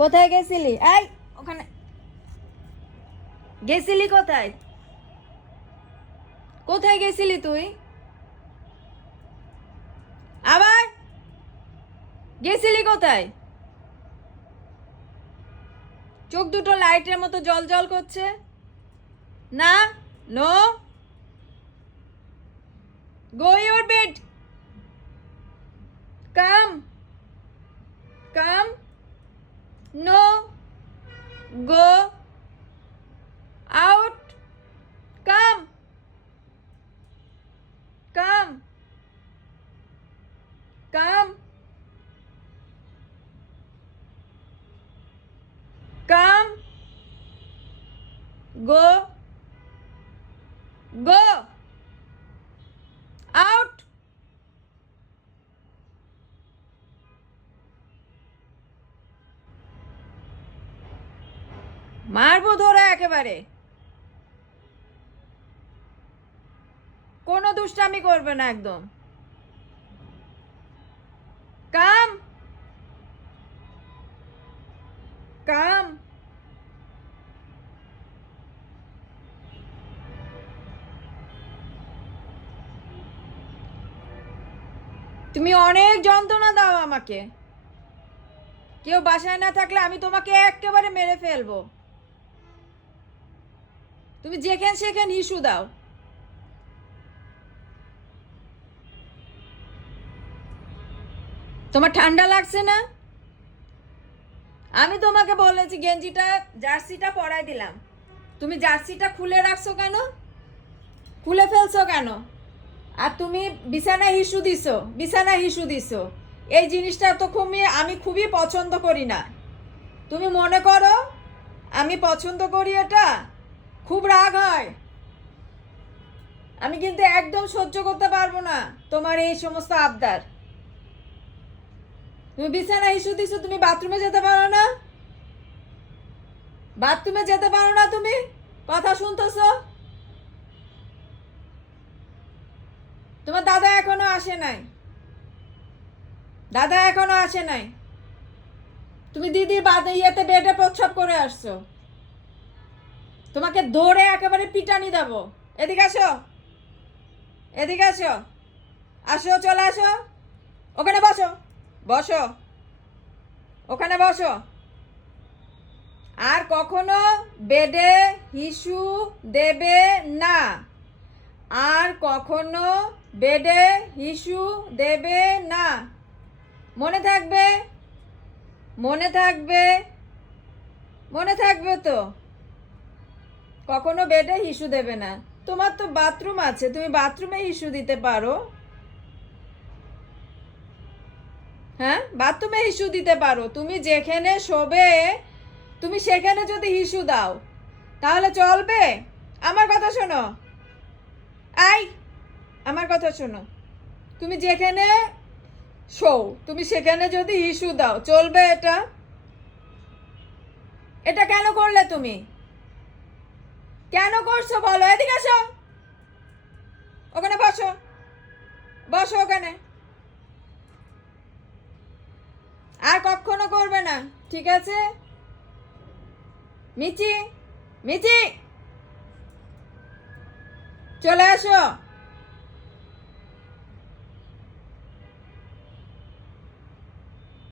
কোথায় গেছিলি? এই ওখানে গেছিলি কোথায়? কোথায় গেছিলি তুই? আবার গেছিলি কোথায়? চোখ দুটো লাইটের মতো জল জল করছে না? No, go your bed. Come, come, no, go out, come, come, come, come, go, go out. মারবো ধরে একেবারে। কোনো দুষ্টামি করবে না একদম। কাম, কাম। তুমি অনেক যন্ত্রণা দাও আমাকে। কেউ বাসায় না থাকলে আমি তোমাকে একেবারে মেরে ফেলবো। তুমি যেখানে সেখানে ইস্যু দাও। তোমার ঠান্ডা লাগছে না? আমি তোমাকে বলেছি গেঞ্জিটা জার্সিটা পরাই দিলাম, তুমি জার্সিটা খুলে রাখছো কেন? খুলে ফেলছো কেন? আর তুমি বিছানায় হিসু দিছো, বিছানায় হিসু দিছো। এই জিনিসটা তো আমি খুবই পছন্দ করি না। তুমি মনে করো আমি পছন্দ করি এটা? খুব রাগ হয়। আমি কিন্তু একদম সহ্য করতে পারবো না তোমার এই সমস্ত আবদার। তুমি বিছানায় হিসু দিছো, তুমি বাথরুমে যেতে পারো না? বাথরুমে যেতে পারো না তুমি? কথা শুনতেছো? তোমার দাদা এখনো আসে নাই, দাদা এখনো আসে নাই। তুমি দিদির বাদে ইয়েতে বেডে প্রস্রাব করে আসছো। তোমাকে ধরে একেবারে পিটানি দেব। এদিকে আসো, এদিকে আসো, আসো, চলে আসো। ওখানে বসো, বসো, ওখানে বসো। আর কখনো বেডে হিসু দেবে না। আর কখনো বেডে হিসু দেবে না। মনে থাকবে, মনে থাকবে, মনে থাকবে তো। কখনো বেডে হিসু দেবে না। তোমার তো বাথরুম আছে, তুমি বাথরুমে হিসু দিতে পারো। হ্যাঁ, বাথরুমে হিসু দিতে পারো। তুমি যেখানে শোবে তুমি সেখানে যদি হিসু দাও তাহলে চলবে? আমার কথা শোনো, আই, আমার কথা শোনো। তুমি যেখানে শোও তুমি সেখানে যদি হিসু দাও চলবে এটা? এটা কেন করলে তুমি? কেন করছো বলো? এদিকে আসো, ওখানে বসো, বসো ওখানে। আর কখনো করবে না, ঠিক আছে? মিচি, মিচি, চলে আসো।